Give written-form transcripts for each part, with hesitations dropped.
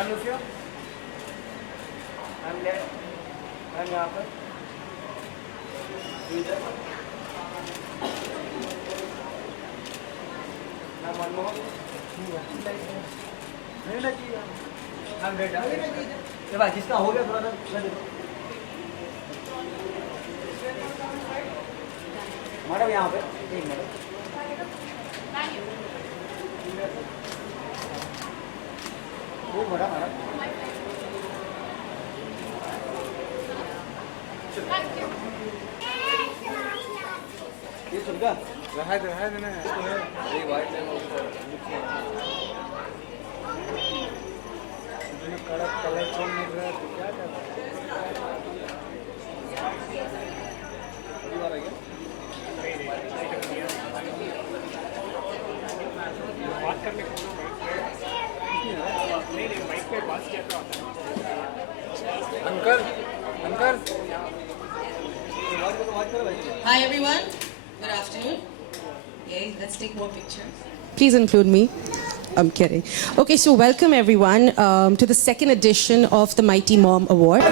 I'm Lucio. I'm there. I'm यहाँ पर. इधर. I'm Manmohan. नहीं ना चाहिए. I'm Veda. ये बात जिसका हो गया थोड़ा सा देखो. मैडम यहाँ पे एक मिनट. वो बड़ा मैडम. ये सुन क्या? रहा है ना. ये वाइट है वो. कड़क कलर कौन मिल रहा है तो क्या करना है? बात करने को नहीं माइक पे बात क्या होता है uncle Hi everyone, good afternoon. Okay, let's take more pictures. Please include me. I'm kidding. Okay, so welcome everyone to the second edition of the Mighty Mom Award.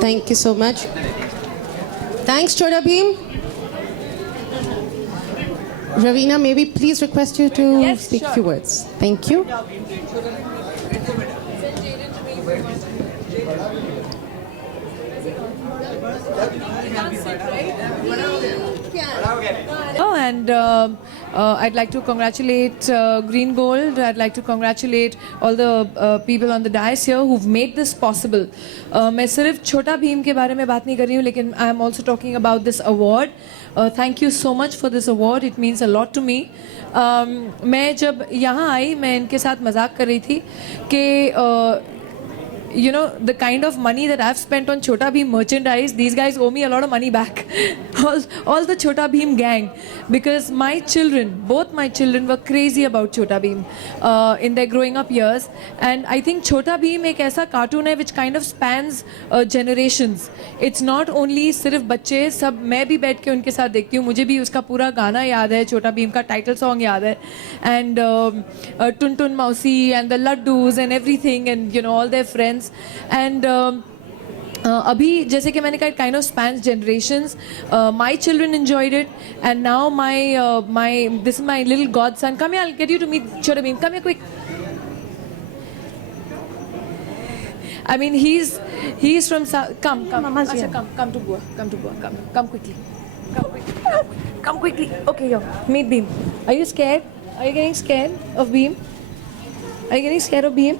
Thank you so much. Thanks, Chota Bheem. Ravina, may we please request you to speak a few words? Thank you. Oh, and I'd like to congratulate Green Gold. I'd like to congratulate all the people on the dais here who've made this possible. मैं सिर्फ छोटा भीम के बारे में बात नहीं कर रही हूँ, लेकिन I am also talking about this award. Thank you so much for this award. It means a lot to me. मैं जब यहाँ आई, मैं इनके साथ मजाक कर रही थी कि you know, the kind of money that I've spent on Chota Bheem merchandise, these guys owe me a lot of money back. all the Chota Bheem gang. Because my children, both my children were crazy about Chota Bheem in their growing up years. And I think Chota Bheem एक ऐसा cartoon है which kind of spans generations. It's not only सिर्फ बच्चे, सब मैं भी बैठ के उनके साथ देखती हूँ. मुझे भी उसका पूरा गाना याद है, Chota Bheem का title song याद है. And Tun Tun Mausi and the Laddus and everything and you know all their friends. And अभी जैसे कि मैंने कहा it kind of spans generations. My children enjoyed it and now this is my little godson. Come here, I'll get you to meet Chota Bheem. Come here quick. I mean, he's from South. Come. Asha, come to Goa. Come quickly. Come quickly. Okay, yo, meet Beam. Are you scared? Are you getting scared of Beam? Are you getting scared of Beam?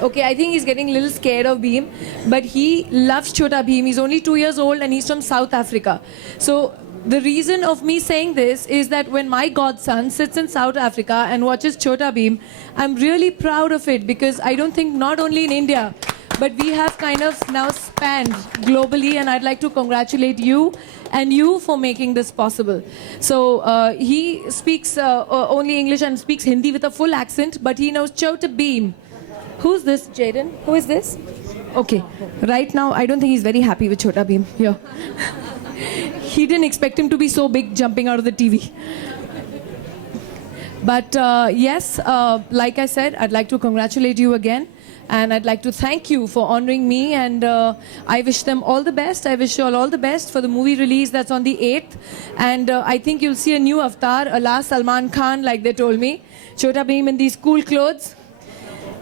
Okay, I think he's getting a little scared of Beam, but he loves Chota Bheem. He's only 2 years old and he's from South Africa. So the reason of me saying this is that when my godson sits in South Africa and watches Chota Bheem, I'm really proud of it, because I don't think not only in India, but we have kind of now spanned globally, and I'd like to congratulate you and you for making this possible. So he speaks only English and speaks Hindi with a full accent, but he knows Chota Bheem. Who's this, Jaden? Who is this? Okay, right now I don't think he's very happy with Chota Bheem. Here. He didn't expect him to be so big jumping out of the TV. But yes, like I said, I'd like to congratulate you again. And I'd like to thank you for honoring me, and I wish them all the best. I wish you all the best for the movie release that's on the 8th. And I think you'll see a new avatar, a la Salman Khan, like they told me. Chota Bheem in these cool clothes.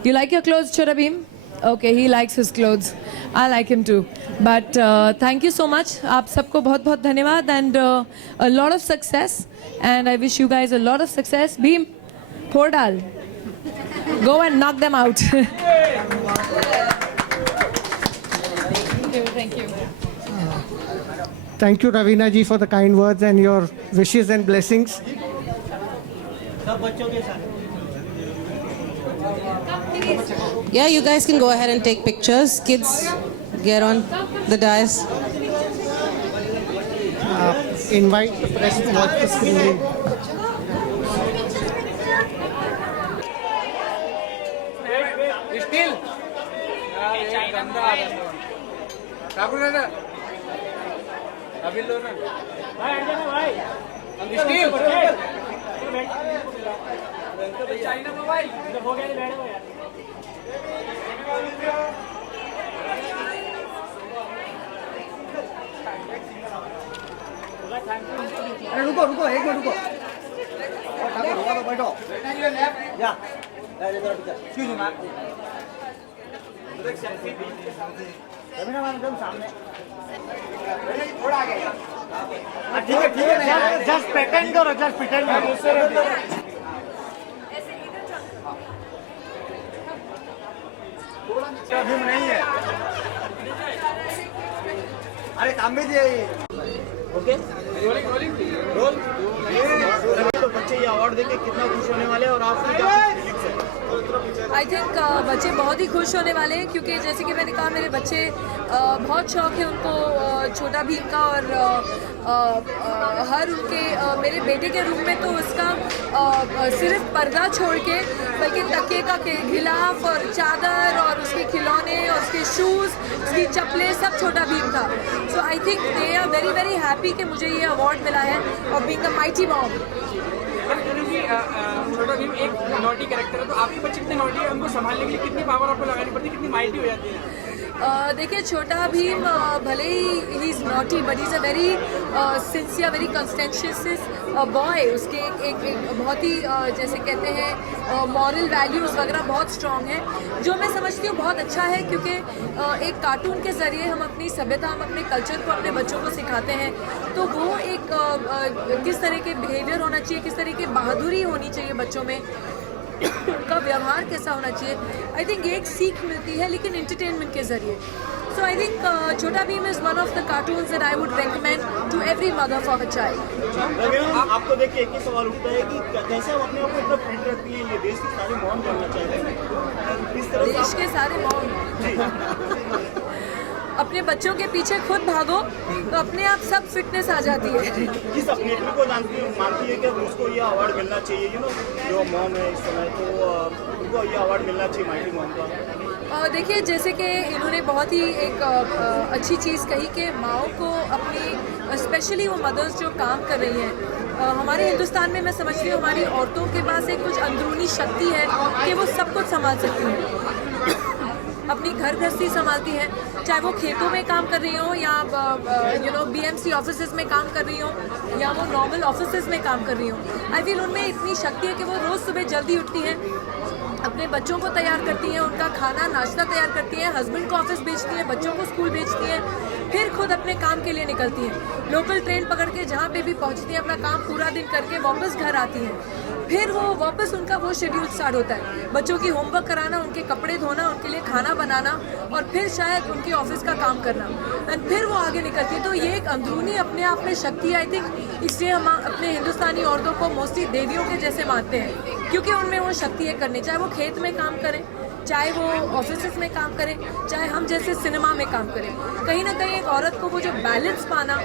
You like your clothes, Chota Bheem? Okay, he likes his clothes. I like him too. But thank you so much. आप सबको बहुत बहुत धन्यवाद, and a lot of success. And I wish you guys a lot of success. Bheem, फोड़ डाल. Go and knock them out. Thank you. Thank you, Ravina ji, for the kind words and your wishes and blessings. Yeah, you guys can go ahead and take pictures. Kids, get on the dais. Invite the press to watch the screening. Still. Tabur na. Abil lo na. Still. China mobile. हो गया बैठो यार. अरे रुको एक मिनट रुको. ठाकुर रुको तो बैठो. या. Excuse me, ma'am. थोड़ा आगे. ठीक है. Just pretend करो. अभी नहीं है. अरे काम भी दिया ये. ओके. रोल. तो बच्चे ये अवार्ड देके कितना खुश होने वाले हैं, और आपकी क्या फीलिंग्स है? आई थिंक बच्चे बहुत ही खुश होने वाले हैं, क्योंकि जैसे कि मैंने कहा, मेरे बच्चे बहुत शौक है उनको छोटा भीम का, और हर उनके मेरे बेटे के रूम में तो उसका सिर्फ पर्दा छोड़ के, बल्कि तकिए का गिलाफ और चादर और उसके खिलौने और उसके शूज़, उसकी चप्पलें, सब छोटा भीम था. So I think they are very very happy कि मुझे ये अवार्ड मिला है, और बीइंग अ माइटी मॉम. छोटा भीम एक नॉटी कैरेक्टर है, तो आपके बच्चे कितने नॉटी है, उनको संभालने के लिए कितनी पावर आपको लगानी पड़ती है, कितनी माइटी हो जाती है? देखिए, छोटा भीम भले ही he is naughty, but is a very sincere, very conscientious boy. उसके एक बहुत ही जैसे कहते हैं मॉरल वैल्यूज़ वगैरह बहुत स्ट्रॉन्ग है, जो मैं समझती हूँ बहुत अच्छा है, क्योंकि एक कार्टून के ज़रिए हम अपनी सभ्यता, हम अपने कल्चर को अपने बच्चों को सिखाते हैं. तो वो एक किस तरह के बिहेवियर होना चाहिए, किस तरह की बहादुरी होनी चाहिए बच्चों में, उनका व्यवहार कैसा होना चाहिए. आई थिंक एक सीख मिलती है, लेकिन एंटरटेनमेंट के ज़रिए. सो I think Chhota Bheem is one of the cartoons that I would recommend to every mother for a child. आपको देख के एक ही सवाल उठता है कि कैसे आप अपने आप को इतना फिट रखती है, ये देश की सारी मॉम जानना चाहते हैं. देश के सारे मॉम अपने बच्चों के पीछे खुद भागो तो अपने आप सब फिटनेस आ जाती है. किस अपने को मानती है कि उसको ये अवार्ड मिलना चाहिए, जो मॉम है इस समय, तो उनको ये अवार्ड मिलना चाहिए माइटी मॉम का. देखिए, जैसे कि इन्होंने बहुत ही एक अच्छी चीज़ कही कि माओ को अपनी, स्पेशली वो मदर्स जो काम कर रही हैं, हमारे हिंदुस्तान में मैं समझती हूँ हमारी औरतों के पास एक कुछ अंदरूनी शक्ति है कि वो सब कुछ संभाल सकती हैं, अपनी घर गृहस्थी संभालती हैं, चाहे वो खेतों में काम कर रही हो, या BMC ऑफिसेज में काम कर रही हो, या वो नॉर्मल ऑफिसेज में काम कर रही हो. आई फील उनमें इतनी शक्ति है कि वो रोज़ सुबह जल्दी उठती हैं, अपने बच्चों को तैयार करती हैं, उनका खाना नाश्ता तैयार करती हैं, हस्बैंड को ऑफिस भेजती हैं, बच्चों को स्कूल भेजती हैं, फिर खुद अपने काम के लिए निकलती हैं। लोकल ट्रेन पकड़ के जहाँ पे भी पहुँचती हैं, अपना काम पूरा दिन करके वापस घर आती हैं। फिर वो वापस उनका वो शेड्यूल स्टार्ट होता है, बच्चों की होमवर्क कराना, उनके कपड़े धोना, उनके लिए खाना बनाना और फिर शायद उनके ऑफिस का काम करना, एंड फिर वो आगे निकलती है। तो ये एक अंदरूनी अपने आप में शक्ति, आई थिंक इसलिए हम अपने हिंदुस्तानी औरतों को मोस्टली देवियों के जैसे मानते हैं, क्योंकि उनमें वो शक्ति है करनी, चाहे वो खेत में काम करें, चाहे वो ऑफिस में काम करें, चाहे हम जैसे सिनेमा में काम करें। कहीं ना कहीं एक औरत को वो जो बैलेंस पाना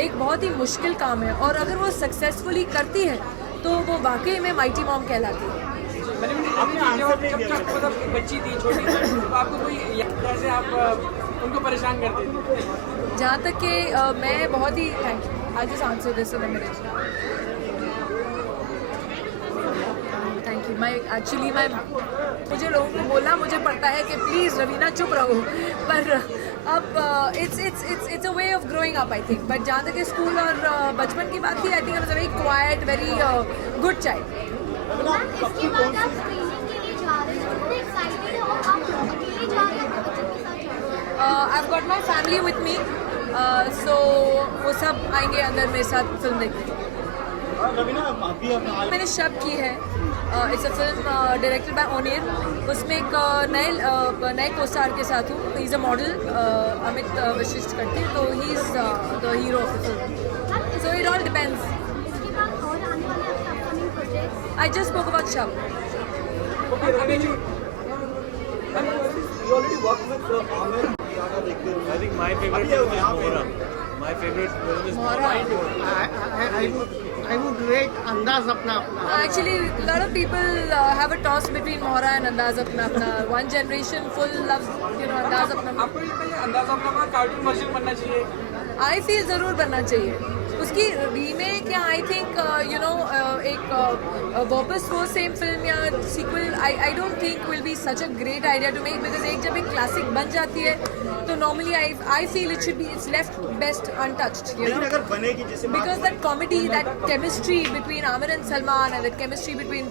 एक बहुत ही मुश्किल काम है, और अगर वो सक्सेसफुली करती है तो वो वाकई में माइटी मॉम कहलाती है। जब बच्ची थी छोटी थी तो आपको कोई ऐसे आप उनको परेशान करते थे? जहाँ तक कि मैं बहुत ही I just answer this in minute. Thank you. मैं मुझे लोगों को बोलना मुझे पड़ता है कि प्लीज़ रवीना चुप रहो, पर अब it's a way of growing up I think. But जहाँ तक स्कूल और बचपन की बात थी, I think I was a very quite, very good child. I've got my family with me, so वो सब आएंगे अंदर मेरे साथ फिल्म देखने। मैंने शब की है, it's a film directed by Onir. उसमें एक नए को-स्टार के साथ हूँ। He is a model, Amit Vashisht करते हैं, तो he is the hero of the film. So it all depends. I just spoke about Shab. You already worked with Amir. I think my favorite film is Mohra. My favorite film is Mohra. I would rate Andaz Apna Apna. Actually, a lot of people have a toss between Mohra and Andaz Apna Apna. One generation full loves, Andaz Apna Apna. आपको लगता है अंदाज़ अपना cartoon version बनना चाहिए? I feel ज़रूर बनना चाहिए। उसकी रीमेक या आई थिंक एक वापस वो सेम फिल्म या sequel I don't think will be such a great idea to make, because एक जब एक क्लासिक बन जाती है तो normally I feel it should be it's left best untouched, लेकिन अगर बनेगी जैसे because that comedy, that chemistry between Amir and Salman, and that chemistry between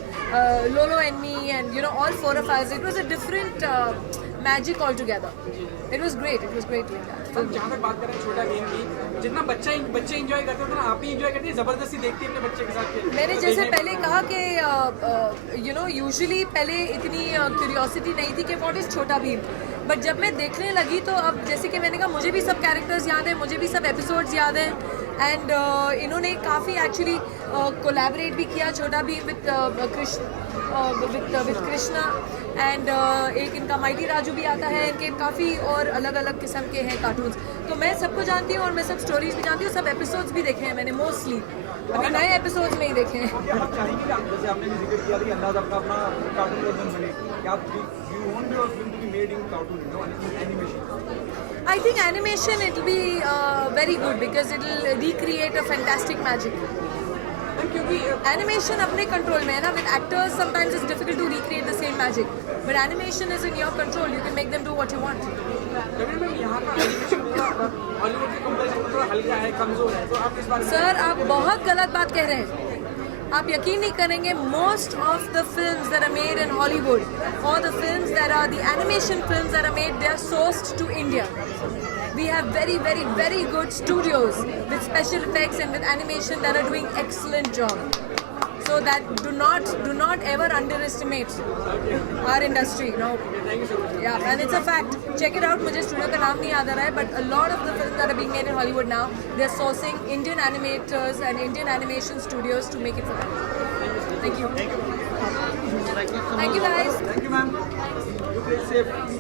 Lolo and me, and all four of us, it was a different magic altogether. It was great doing that. हम जहाँ तक बात करें छोटा भीम की, जितना बच्चे इंजॉय करते हैं आप ही इंजॉय करते हैं, जबरदस्ती देखती है अपने बच्चे के साथ। मैंने जैसे पहले कहा कि यूजुअली पहले इतनी क्यूरियोसिटी नहीं थी कि व्हाट इज़ छोटा भीम, बट जब मैं देखने लगी तो अब जैसे कि मैंने कहा मुझे भी सब कैरेक्टर्स याद हैं, मुझे भी सब एपिसोड्स याद हैं, एंड इन्होंने काफ़ी एक्चुअली कोलैबोरेट भी किया छोटा भीम विद कृष्णा, एंड एक इनका माइटी राजू भी आता है, इनके काफ़ी और अलग अलग किस्म के हैं कार्टून्स। तो मैं सबको जानती हूँ और मैं सब स्टोरीज भी जानती हूँ, सब एपिसोड्स भी देखे हैं मैंने मोस्टली, अभी नए एपिसोड्स में ही देखे हैं। आप चाहेंगे कि जैसे आपने भी जिक्र किया कि अंदाज़ अपना कार्टून वर्जन बने, क्या आप you want your film to be made in cartoon animation? I think animation it will be very good because it will recreate a fantastic magic. Animation अपने कंट्रोल में है ना, with actors sometimes it's difficult to recreate the same magic, but animation is in your control, you can make them do what you want. यहाँ का animation Hollywood के कंपैरिजन में थोड़ा हल्का है, कमजोर है, तो आप इस बारे में? सर आप बहुत गलत बात कह रहे हैं। आप यकीन नहीं करेंगे, most of the films that are made in Hollywood or the films that are the animation films that are made, they are sourced to India. We have very, very, very good studios with special effects and with animation that are doing excellent job. So that do not ever underestimate our industry. No. Yeah, and it's a fact. Check it out. मुझे studio का नाम नहीं याद आ रहा है, but a lot of the films that are being made in Hollywood now, they're sourcing Indian animators and Indian animation studios to make it for them. Thank you. Thank you guys. Thank you, ma'am. You stay safe.